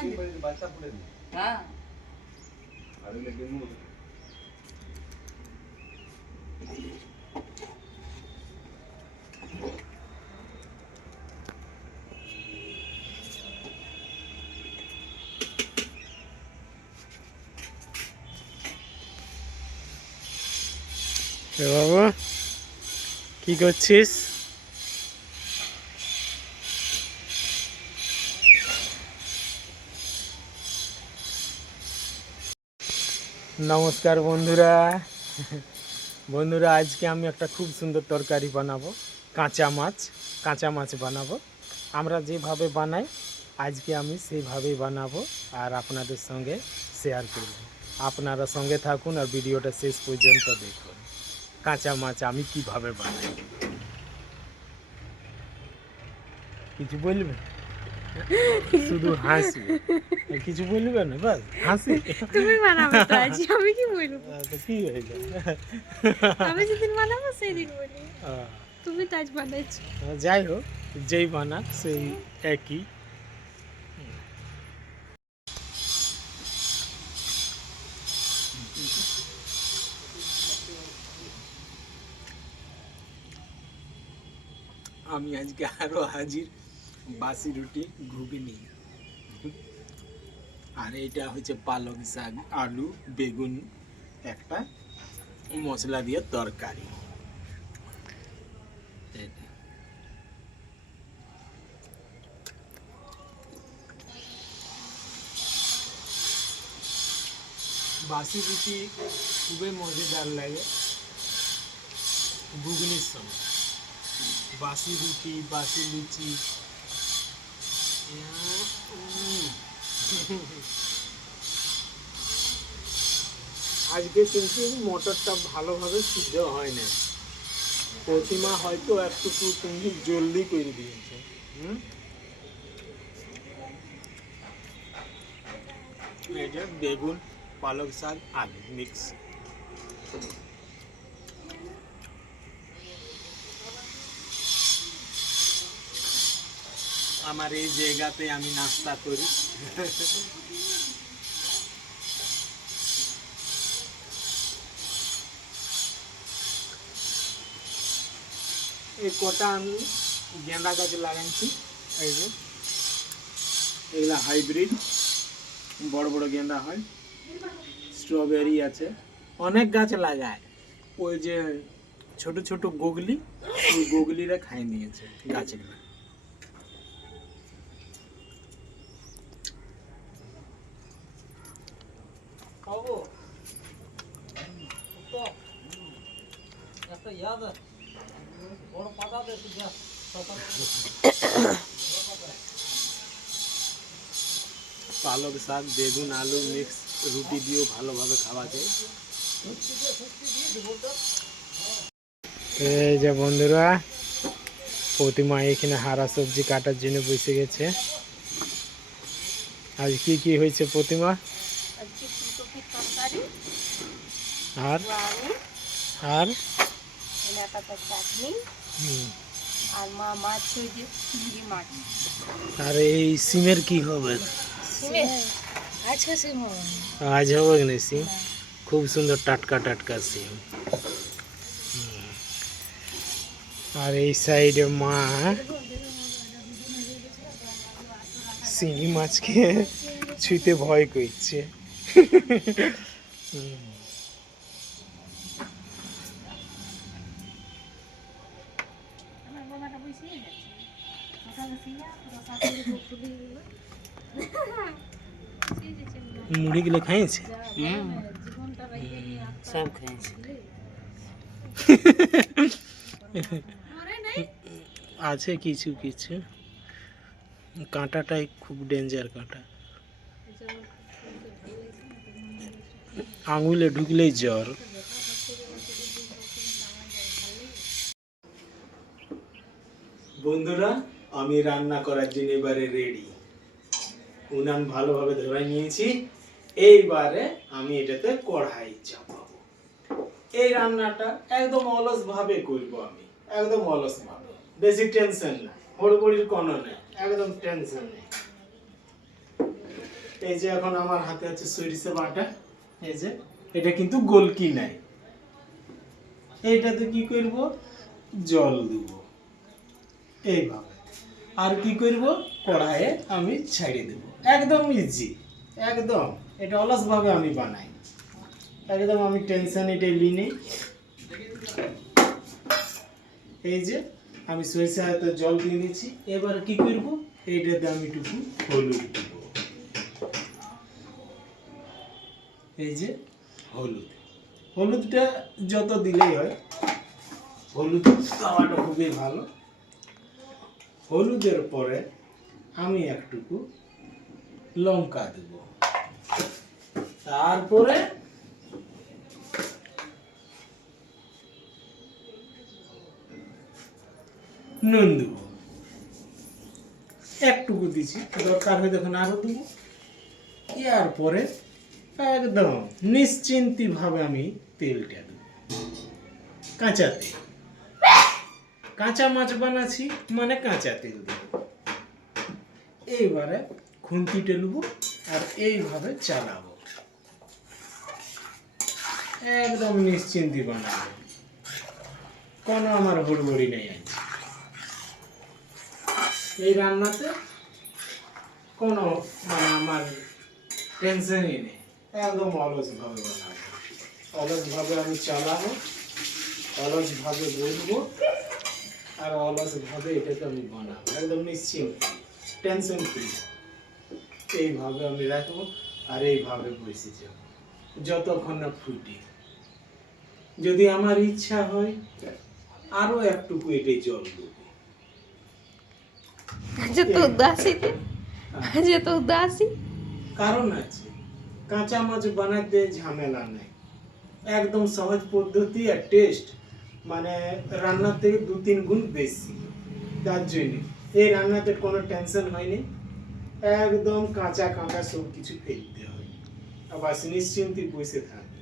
হ্যাঁ বাবা কি করছিস? নমস্কার বন্ধুরা। আজকে আমি একটা খুব সুন্দর তরকারি বানাবো, কাঁচা মাছ বানাবো। আমরা যেভাবে বানাই আজকে আমি সেইভাবেই বানাবো আর আপনাদের সঙ্গে শেয়ার করব। আপনারা সঙ্গে থাকুন আর ভিডিওটা শেষ পর্যন্ত দেখুন। কাঁচা মাছ আমি কিভাবে বানাই। কিছু বলবে? শুধু হাসবে, কিছু বলবে না, বাস হাসি। তুমি বানাবে তো আজ, আমি কি বলবো? তো কি হয়েছে? আমি যেদিন বানাবো সেই দিন বলি, তুমি তো আজ বানাইছো। যাই হোক, যেই বানাক সেই একই। আমি আজকে আরো হাজির বাসি রুটি ঘুগনি, আর এটা হচ্ছে পালং শাক, আলু, বেগুন, একটা মশলা দিয়ে তরকারি। বাসি রুটি খুবই মজাদার লাগে ঘুগনির সময়। বাসি রুটি, বাসি লুচি, আজকে কিন্তু মটরটা ভালোভাবে সিদ্ধ হয় না। প্রতিমা হয়তো একটু তুমি জলদি করে দিয়েছে। এটা বেগুন, পালং শাক, আলু মিক্স। আমার এই জায়গাতে আমি নাস্তা করি। এই কটা আমি গেঁদা গাছ লাগাইছি, এই যে এগুলা হাইব্রিড বড় বড় গেঁদা হয়। স্ট্রবেরি আছে, অনেক গাছ লাগায়। ওই যে ছোট ছোট গোগলি, ওই গোগলিরা খাই নিয়েছে গাছগুলো। পালক শাক, বেগুন, আলু মিক্স রুটি দিয়েও ভালোভাবে খাওয়া যায়। এই যে বন্ধুরা, প্রতিমা এখানে হারা সবজি কাটার জন্য বসে গেছে। আজ কি কি হয়েছে প্রতিমা? আজকে ফুলকপির তরকারি, আর আর এলাকাতে চাটনি, আর মাছ ওই যে চিংড়ি মাছ। আর এই সিমের কি হবে? আজকে সিম হবে, আজ হবে না সিম? খুব সুন্দর টাটকা টাটকা সিম। আর এই সাইডে মা শিঙি মাছকে ছুঁতে ভয় করছে। মুড়ি গুলো খাইছে, সব খেয়েছি। আছে কিছু কিছু। কাঁটাটাই খুব ডেঞ্জার কাঁটা, আঙুলে ঢুকলেই জ্বর। বন্ধুরা, আমি রান্না করার জন্য এবারে রেডি। উনান ভালোভাবে ধরে নিয়েছি। এইবারে আমি এটাতে কড়াই চাপাবো। এই রান্নাটা একদম অলস ভাবে করবো আমি, একদম অলস ভাবে, বেশি টেনশন নাই, হড়বড়ির কোনো নেই, একদম টেনশন নেই। এই যে এখন আমার হাতে আছে সরিষা বাটা। এই যে এটা কিন্তু গোলকি নাই। এইটাতে কি করব, জল দেব এইভাবে, আর কি করব, কড়াইয়ে আমি ছাড়িয়ে দেব। একদম ইজি, একদম এটা অলস ভাবে আমি বানাই, একদম আমি টেনশন এটা নিই নেই। এই যে আমি সরিষা হাতে জল দিয়ে দিচ্ছি। এবার কি করব, এইটাতে আমি একটু হলুদ দেব। এই যে হলুদ, হলুদটা যত দিলেই হয়, হলুদ খাওয়াটা খুবই ভালো। হলুদের পরে আমি একটুকু লঙ্কা দেব, তারপরে নুন দেব, একটুকু দিচ্ছি, দরকার হয় দেখুন আরো দেবো। এরপরে একদম নিশ্চিন্তি ভাবে আমি তেলটা দেব, কাঁচা তেল। কাঁচা মাছ বানাচ্ছি মানে কাঁচা তেল দেব। এইবারে খুন্তিটা নেব আর এইভাবে চালাবো, একদম নিশ্চিন্তি বানাবো, কোনো আমার হুড়বড়ি নেই আছে। এই রান্নাতে কোনো মানে আমার টেনশনই নেই, একদম অলসভাবে বানাবো, অলসভাবে আমি চালাবো, অলসভাবে বলবো, আর অলসভাবে এটাকে আমি বানাবো, একদম নিশ্চিন্ত, টেনশন ফ্রি। এইভাবে আমি রাখবো আর এইভাবে বসে যাব যতক্ষণ না ফুটে। যদি আমার ইচ্ছা হয় আরো একটুকু এটাই জল দেবো। আচ্ছা তো উদাসী, আচ্ছা তো উদাসী কারণ আছে, কাঁচা মাছ বানাতে ঝামেলা নেই, একদম সহজ পদ্ধতি, আর টেস্ট মানে রান্নার থেকে 2-3 গুণ বেশি। তার জন্য এই রান্নাতে কোনো টেনশন হয়নি, একদম কাঁচা কাঁচা সব কিছু ফেলতে হয়, আবার নিশ্চিন্তে বসে থাকবে।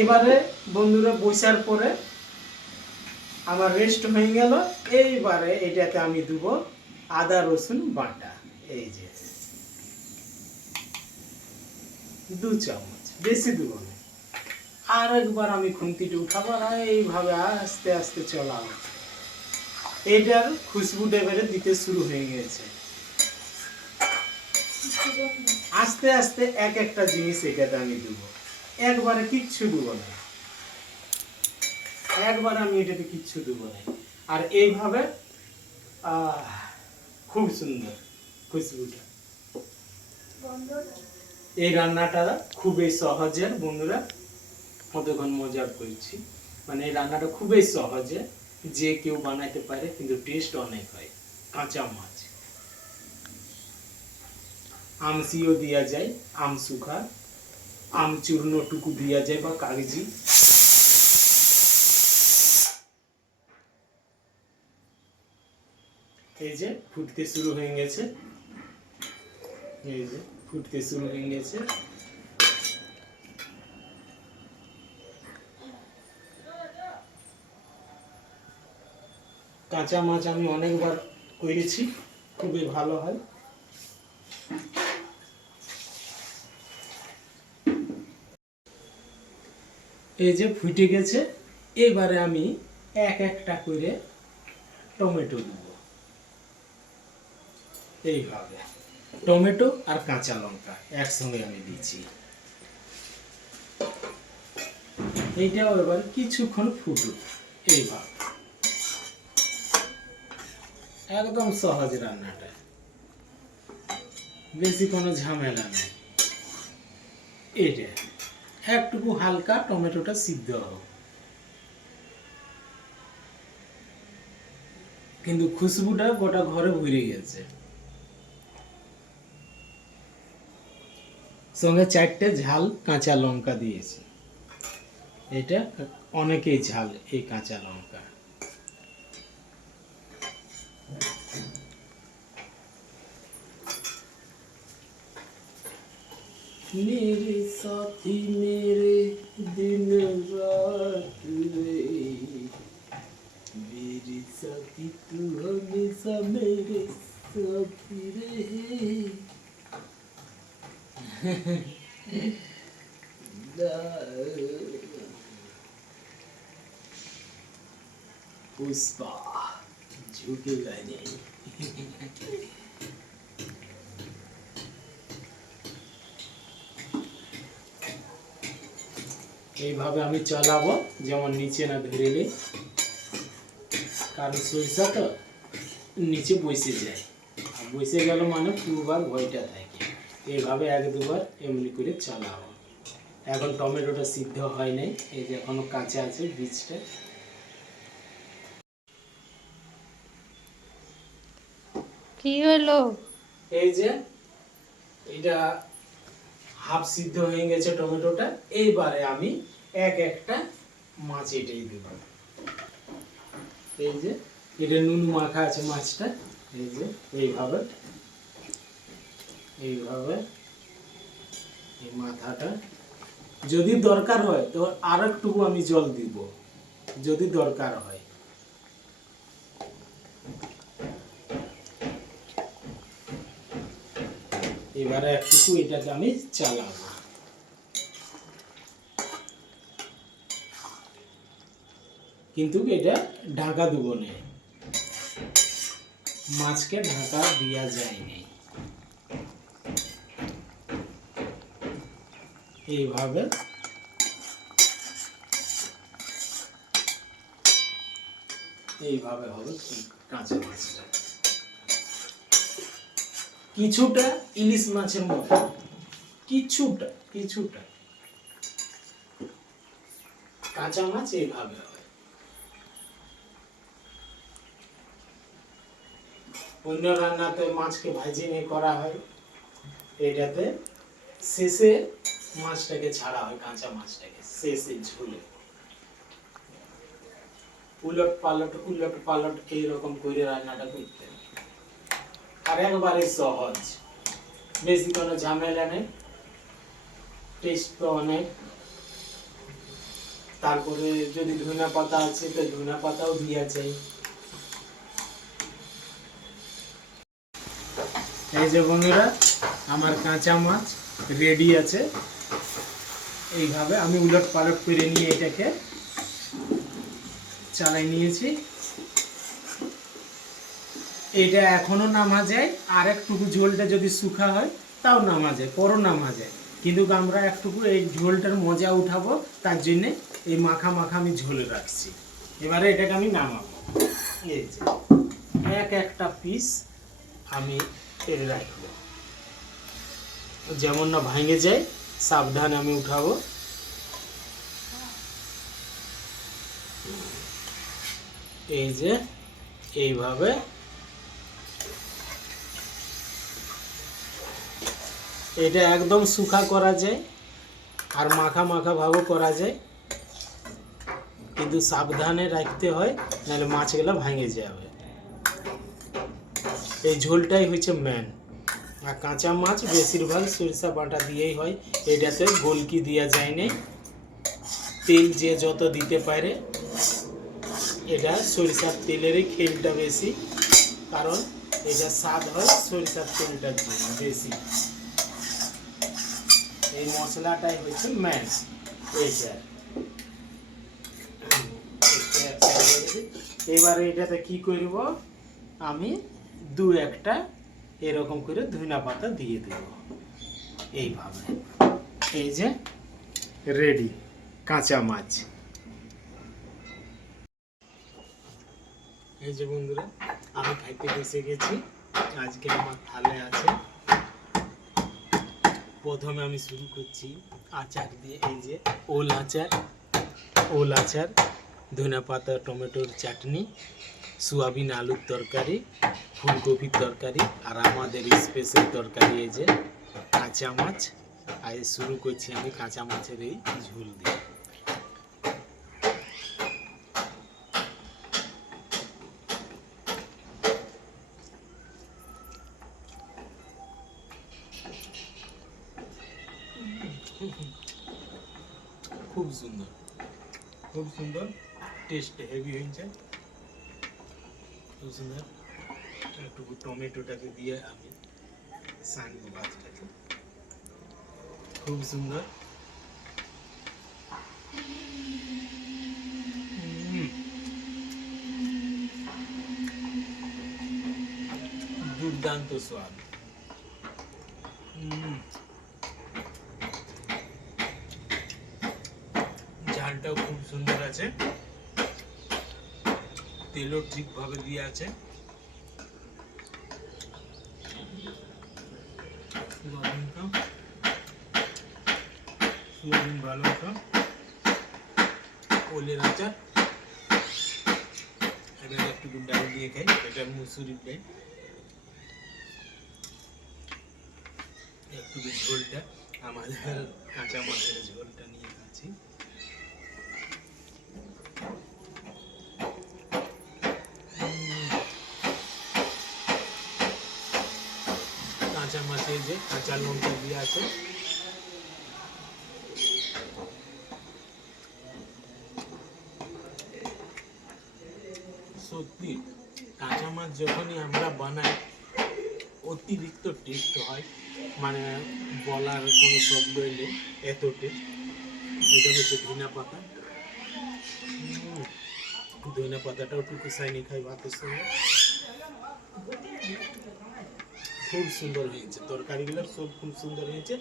এবারে বন্ধুরা বসার পরে আমার রেস্ট হয়ে গেল। এইবারে এটাতে আমি দেব আদা রসুন বাটা, এই যে 2 চামচ, বেশি দেবো না। আর একবার আমি খুন্তিটা উঠাবো আর এইভাবে আস্তে আস্তে চলাবো। এইটার খুশবুটা এবারে দিতে শুরু হয়ে গেছে। আস্তে আস্তে এক একটা জিনিস এটাতে আমি দেবো, একবারে কিচ্ছু দেবো না, একবার আমি এটাতে কিচ্ছু দেবো না। আর এইভাবে খুব সুন্দর খুশবুটা। এই রান্নাটা খুবই সহজের বন্ধুরা, কতক্ষণ মজা করছি, মানে এই রান্নাটা খুবই সহজে, যে কেউ বানাইতে পারে, কিন্তু টেস্ট অনেক হয়। কাঁচা মাছ, আমসিও দেওয়া যায়, আম শুকা, আম চূর্ণটুকু দেওয়া যায় বা কাগজি। এই যে ফুটতে শুরু হয়ে গেছে, এই যে ফুটতে শুরু হয়ে গেছে। কাঁচা মাছ আমি অনেকবার করেছি, খুবই ভালো হয়। এই যে ফুটে গেছে, এবারে আমি এক একটা করে টমেটো দেব, এইভাবে টমেটো আর কাঁচা লঙ্কা একসঙ্গে আমি দিচ্ছি। এইটাও এবার কিছুক্ষণ ফুটুক, এইভাবে একদম সহজ রান্নাটা, বেশি কোনো ঝামেলা নেই। এটা একটুকু হালকা টমেটোটা সিদ্ধ হোক, কিন্তু খুশবুটা গোটা ঘরে ভরে গেছে। সঙ্গে 4টে ঝাল কাঁচা লঙ্কা দিয়েছি, এটা অনেকেই ঝাল এই কাঁচা লঙ্কা। मेरे साथी मेरे दिन रात रे, मेरे साथी तू हमेशा मेरे साथी रहे। पुष्पा झुकेगा नहीं। এইভাবে আমি চালাবো যেমন নিচে না ধরেলে, কারণ সরিষা তো নিচে বসে যায়, আর বসে গেল মানে পুরোবার ভয়টা থাকে। এইভাবে এক দুবার এমনি করে চালাবো। এখন টমেটোটা সিদ্ধ হয় নাই, এই যে এখনো কাঁচা আছে বীজটা। কি হলো? এই যে এটা হাফ সিদ্ধ হয়ে গেছে টমেটোটা। এইবারে আমি এক একটা মাছ এটাই দেব। এই যে এটা নুন মাখা আছে মাছটা, এই যে এইভাবে এইভাবে এই মাথাটা, যদি দরকার হয় তো আর একটুকু আমি জল দিব, যদি দরকার হয়। এবারে একটুকু এটাকে আমি চালাবো। কিন্তু এটা ঢাকা দেব না, মাছকে ঢাকা দেওয়া যায়নি। এইভাবে এইভাবে হবে কাঁচা মাছটা, কিছুটা ইলিশ মাছের মতো, কিছুটা কিছুটা কাঁচা মাছ এইভাবে হবে। অন্য রান্নাতে মাছকে ভাজি নিয়ে করা হয়, এটাতে শেষে মাছটাকে ছাড়া হয়, কাঁচা মাছটাকে শেষে ঝুলে উলট পালট এইরকম করে রান্নাটা করতে। আর একবারে সহজ, বেশি কোনো ঝামেলা নেই, টেস্ট তো অনেক। তারপরে যদি ধনিয়া পাতা আছে তো ধনিয়া পাতাও দিয়া যায়। এই যে বন্ধুরা আমার কাঁচা মাছ রেডি আছে। এইভাবে আমি উলট পালট করে নিয়ে এটাকে চালাই নিয়েছি। এটা এখনো নামা যায়, আর একটুকু ঝোলটা যদি শুকা হয় তাও নামা যায়, পরও নামা যায়। কিন্তু আমরা একটুকু এই ঝোলটার মজা উঠাবো, তার জন্যে এই মাখা মাখা আমি ঝোলে রাখছি। এবারে এটাকে আমি নামাবো। এই যে এক একটা পিস আমি এর রাখবো, যেমন না ভাঙে যায়, সাবধানে আমি উঠাবো। এই যে এইভাবে এটা একদম শুকা করা যায়, আর মাখা মাখা ভাবও করা যায়, কিন্তু সাবধানে রাখতে হয়, নাহলে মাছগুলো ভাঙে যাবে। এই ঝোলটাই হচ্ছে মেন। আর কাঁচা মাছ বেশিরভাগ সরিষা বাটা দিয়েই হয়, এটাতে গোলকি দেওয়া যায় না। তেল যে যত দিতে পারে, এটা সরিষার তেলেরই খেলটা বেশি, কারণ এটা স্বাদ হয় সরিষার তেলটার জন্য বেশি। এই মশলাটাই হচ্ছে মেন। এবারে এটাতে কি করব, আমি দু একটা এরকম করে ধনিয়া পাতা দিয়ে দেব। এইভাবে এই যে রেডি কাঁচা মাছ। এই যে বন্ধুরা আমি খাইতে বসে গেছি। আজকে আমার থালে আছে, প্রথমে আমি শুরু করছি আচার দিয়ে। এই যে ওল আচার, ধনিয়া পাতা টমেটোর চাটনি, সোয়াবিন আলুর তরকারি, ফুলকপির তরকারি, আর আমাদের স্পেশাল তরকারি এই যে কাঁচা মাছ। আর শুরু করছি আমি কাঁচা মাছের এই ঝোল দিয়ে। খুব সুন্দর, খুব সুন্দর টেস্ট, হেভি হয়েছে, খুব সুন্দর। একটু টমেটোটাকে দিয়ে আমি সানবো মাছটাকে। খুব সুন্দর। দুর্দান্ত স্বাদ। ঝালটাও খুব সুন্দর আছে, তেলও ঠিকভাবে দিয়ে আছে। ভালো তো ওলের আচার, এবার একটু ডাল দিয়ে খাই। এটা মুসুরির ডাল, একটু ঝোলটা আমাদের কাঁচা মাছের ঝোলটা নিয়ে খাচ্ছি। কাঁচা মাছে যে কাঁচা লঙ্কা দিয়ে আছে, সত্যি কাঁচা মাছ যখনই আমরা বানাই অতিরিক্ত টেস্ট হয়, মানে বলার কোনো শব্দ নেই, এত টেস্ট। এটা হচ্ছে ধনিয়া পাতা, ধনিয়া পাতাটাও একটু কুচাইনি খাই ভাতের সঙ্গে। খুব সুন্দর হয়েছে, তরকারিগুলো সব খুব সুন্দর হয়েছে।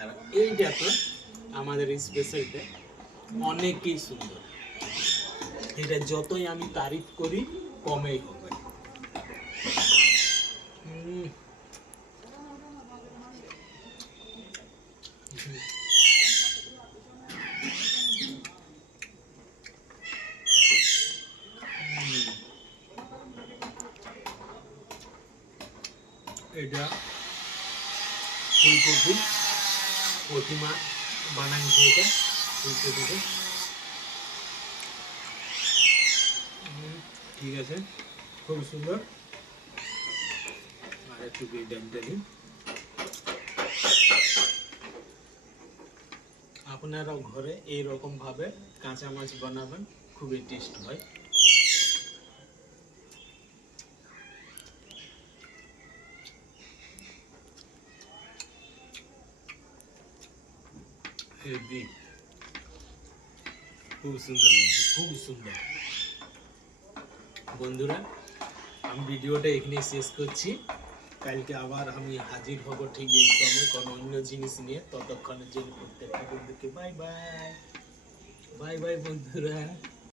আর এইটা তো আমাদের স্পেশালটা অনেকই সুন্দর, এটা যতই আমি তারিফ করি কমেই হবে। এটা ফুলকপি প্রতিমা বানাইছে, এটা ফুলকপিতে। ঠিক আছে, খুব সুন্দর। আর একটু ডালটা দিই। আপনারাও ঘরে এইরকম ভাবে কাঁচা মাছ বানাবেন, খুবই টেস্ট হয়। খুব সুন্দর হয়েছে, খুব সুন্দর। বন্ধুরা, আমি ভিডিওটা এখানে শেষ করছি। কালকে আবার আমি হাজির হব ঠিক এই সময় কোনো অন্য জিনিস নিয়ে। ততক্ষণের জন্য প্রত্যেকটা বন্ধুকে বাই বাই। বাই বাই বন্ধুরা।